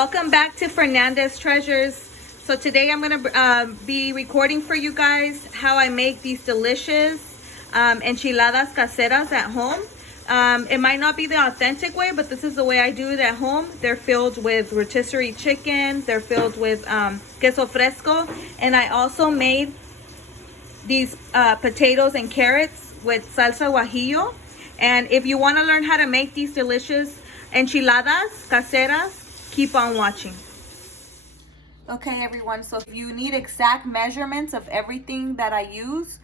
welcome back to Fernandez Treasures. So today I'm going to be recording for you guys how I make these delicious enchiladas caseras at home. It might not be the authentic way, but this is the way I do it at home. They're filled with rotisserie chicken. They're filled with queso fresco. And I also made these potatoes and carrots with salsa guajillo. And if you want to learn how to make these delicious enchiladas caseras, keep on watching. Okay, everyone, so if you need exact measurements of everything that I use,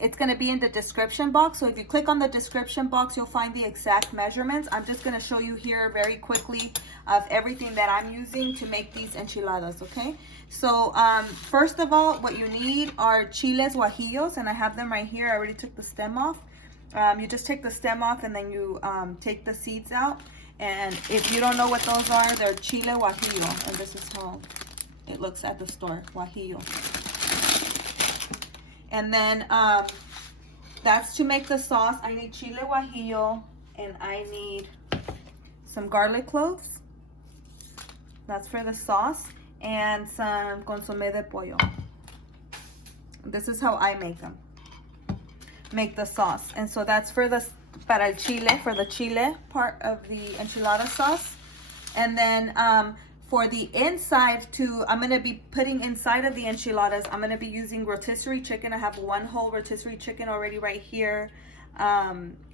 it's going to be in the description box. So if you click on the description box, you'll find the exact measurements. I'm just going to show you here very quickly of everything that I'm using to make these enchiladas, okay? So first of all, what you need are chiles guajillos, and I have them right here. I already took the stem off. You just take the stem off and then you take the seeds out. And if you don't know what those are, they're chile guajillo. And this is how it looks at the store, guajillo. And then that's to make the sauce. I need chile guajillo and I need some garlic cloves. That's for the sauce. And some consomé de pollo. This is how I make the sauce. And so that's for the para el chile, for the chile part of the enchilada sauce. And then for the inside I'm going to be putting inside of the enchiladas, I'm going to be using rotisserie chicken. I have one whole rotisserie chicken already right here,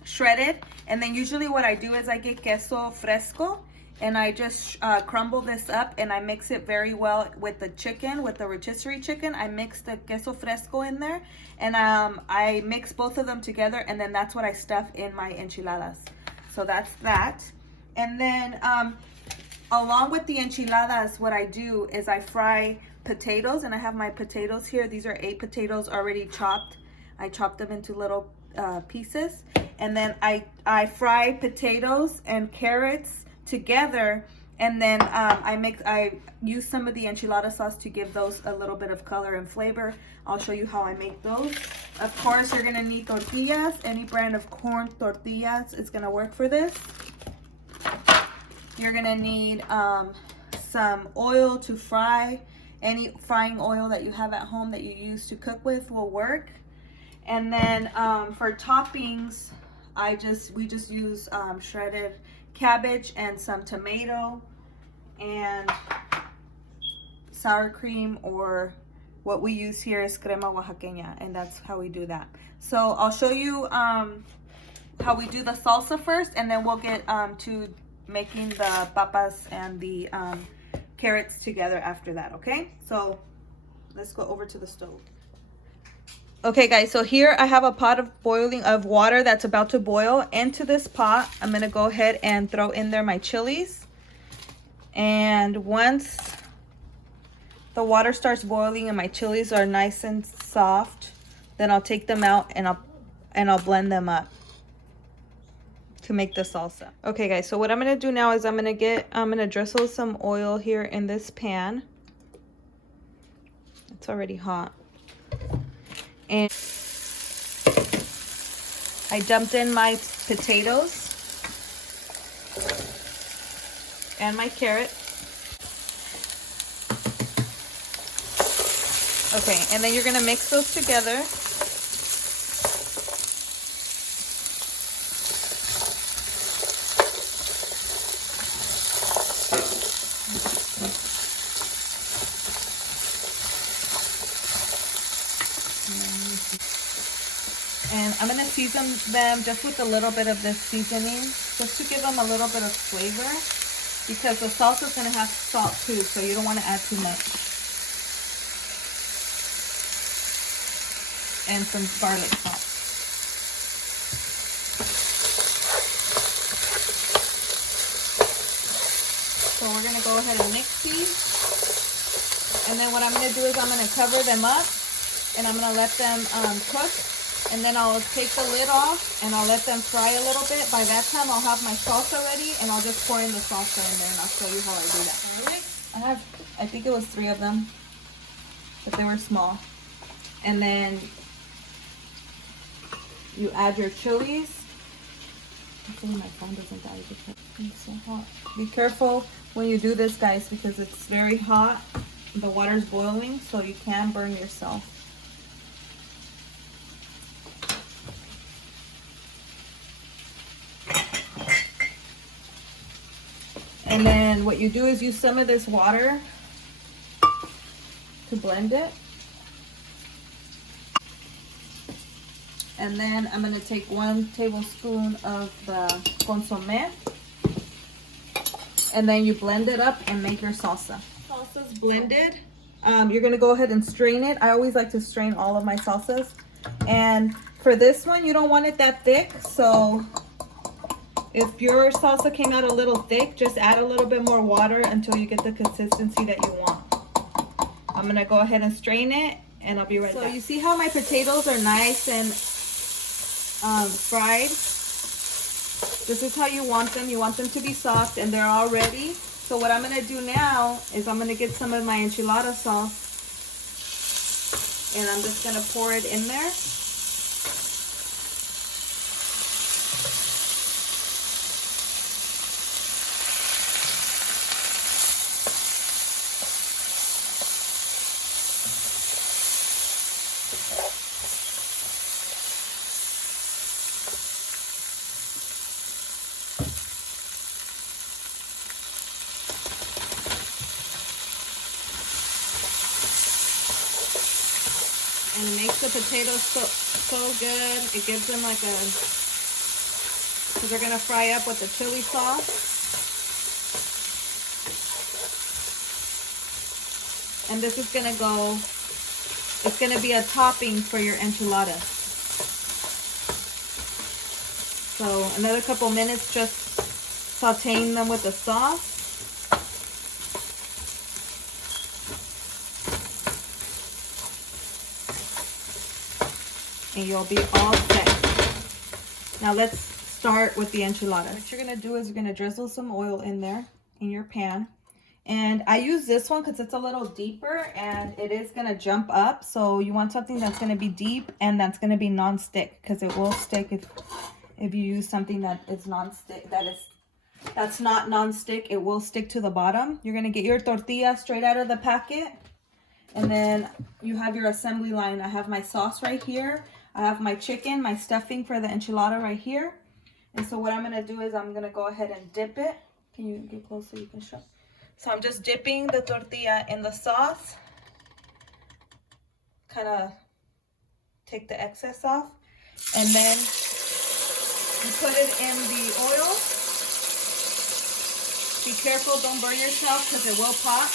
shredded. And then usually what I do is I get queso fresco and I just crumble this up and I mix it very well with the chicken, with the rotisserie chicken. I mix the queso fresco in there and I mix both of them together, and then that's what I stuff in my enchiladas. So that's that. And then along with the enchiladas, what I do is I fry potatoes, and I have my potatoes here. These are 8 potatoes already chopped. I chopped them into little pieces, and then I fry potatoes and carrots together, and then I use some of the enchilada sauce to give those a little bit of color and flavor. I'll show you how I make those. Of course, you're gonna need tortillas. Any brand of corn tortillas is gonna work for this. You're gonna need some oil to fry. Any frying oil that you have at home that you use to cook with will work. And then for toppings, we just use shredded cabbage and some tomato and sour cream, or what we use here is crema oaxaqueña, and that's how we do that. So I'll show you how we do the salsa first, and then we'll get to making the papas and the carrots together after that, okay? So let's go over to the stove. Okay guys, so here I have a pot of water that's about to boil. Into this pot, I'm gonna go ahead and throw in there my chilies. And once the water starts boiling and my chilies are nice and soft, then I'll take them out and I'll blend them up to make the salsa. Okay guys, so what I'm gonna do now is I'm gonna drizzle some oil here in this pan. It's already hot. And I dumped in my potatoes and my carrot. Okay, and then you're gonna mix those together. And I'm going to season them just with a little bit of this seasoning, just to give them a little bit of flavor, because the salsa is going to have salt too, so you don't want to add too much. And some garlic salt. So we're going to go ahead and mix these. And then what I'm going to do is I'm going to cover them up, and I'm going to let them cook. And then I'll take the lid off and I'll let them fry a little bit. By that time, I'll have my salsa ready, and I'll just pour in the salsa in there, and I'll show you how I do that. All right. I think it was 3 of them, but they were small. And then you add your chilies. Hopefully my phone doesn't die because it's so hot. Be careful when you do this, guys, because it's very hot. The water's boiling, so you can burn yourself. And then what you do is use some of this water to blend it. And then I'm gonna take 1 tablespoon of the consommé. And then you blend it up and make your salsa. Salsa's blended. You're gonna go ahead and strain it. I always like to strain all of my salsas. And for this one, you don't want it that thick. So if your salsa came out a little thick, just add a little bit more water until you get the consistency that you want. I'm gonna go ahead and strain it and I'll be right back. So you see how my potatoes are nice and fried? This is how you want them. You want them to be soft and they're all ready. So what I'm gonna do now is I'm gonna get some of my enchilada sauce and I'm just gonna pour it in there. And it makes the potatoes so good. It gives them like a, because they're gonna fry up with the chili sauce. And this is gonna go, it's gonna be a topping for your enchiladas. So another couple minutes just sauteing them with the sauce. And you'll be all set. Now let's start with the enchiladas. What you're gonna do is you're gonna drizzle some oil in there in your pan. And I use this one because it's a little deeper and it is gonna jump up. So you want something that's gonna be deep and that's gonna be non-stick, because it will stick if you use something that is non-stick, that's not non-stick, it will stick to the bottom. You're gonna get your tortilla straight out of the packet. And then you have your assembly line. I have my sauce right here. I have my chicken, my stuffing for the enchilada right here. And so what I'm gonna do is I'm gonna go ahead and dip it. Can you get close so you can show? So I'm just dipping the tortilla in the sauce. Kind of take the excess off. And then you put it in the oil. Be careful, don't burn yourself because it will pop.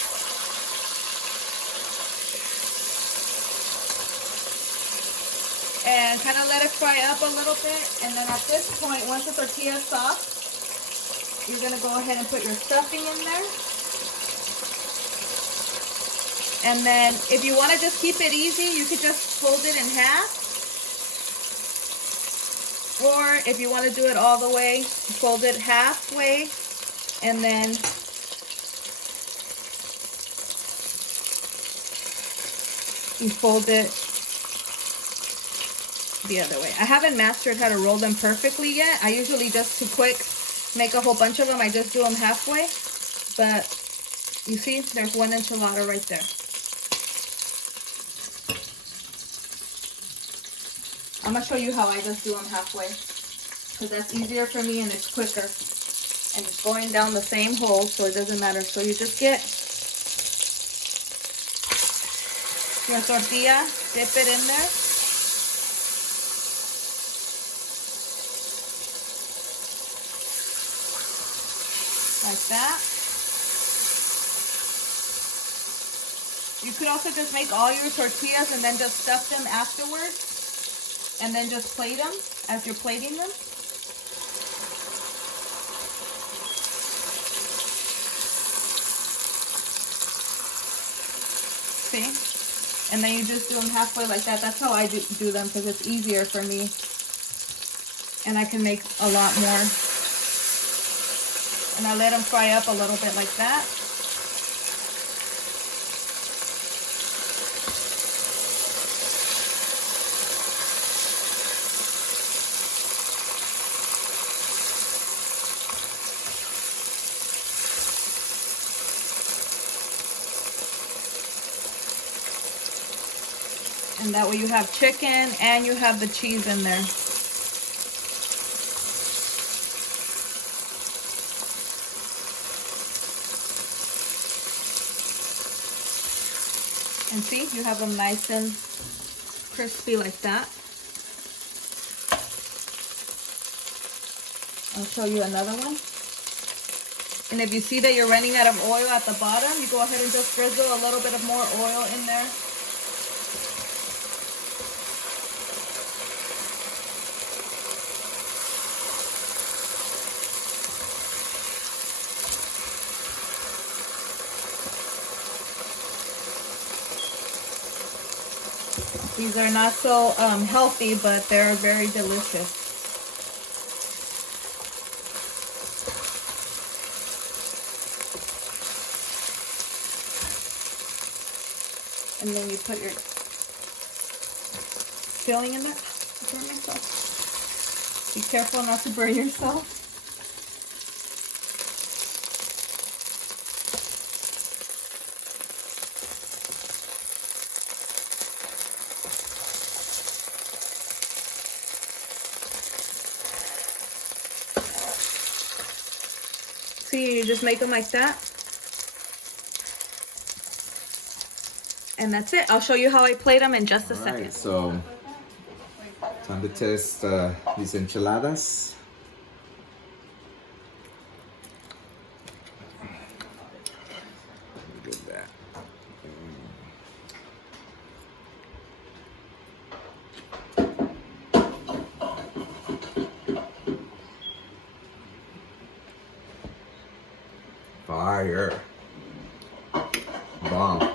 And kind of let it fry up a little bit. And then at this point, once the tortilla is soft, you're going to go ahead and put your stuffing in there. And then if you want to just keep it easy, you could just fold it in half. Or if you want to do it all the way, fold it halfway and then you fold it the other way. I haven't mastered how to roll them perfectly yet. I usually just to quick make a whole bunch of them. I just do them halfway. But you see, there's one enchilada right there. I'm going to show you how I just do them halfway, because that's easier for me and it's quicker. And it's going down the same hole, so it doesn't matter. So you just get your tortilla, dip it in there. Like that. You could also just make all your tortillas and then just stuff them afterwards. And then just plate them as you're plating them. See? And then you just do them halfway like that. That's how I do them, because it's easier for me. And I can make a lot more. And I let them fry up a little bit like that. And that way you have chicken and you have the cheese in there. And see, you have them nice and crispy like that. I'll show you another one. And if you see that you're running out of oil at the bottom, you go ahead and just drizzle a little bit of more oil in there. These are not so healthy, but they're very delicious. And then you put your filling in there. Burn myself. Be careful not to burn yourself. See, you just make them like that. And that's it. I'll show you how I plate them in just a second. Right, so time to test these enchiladas. Look at that. Fire. Bomb.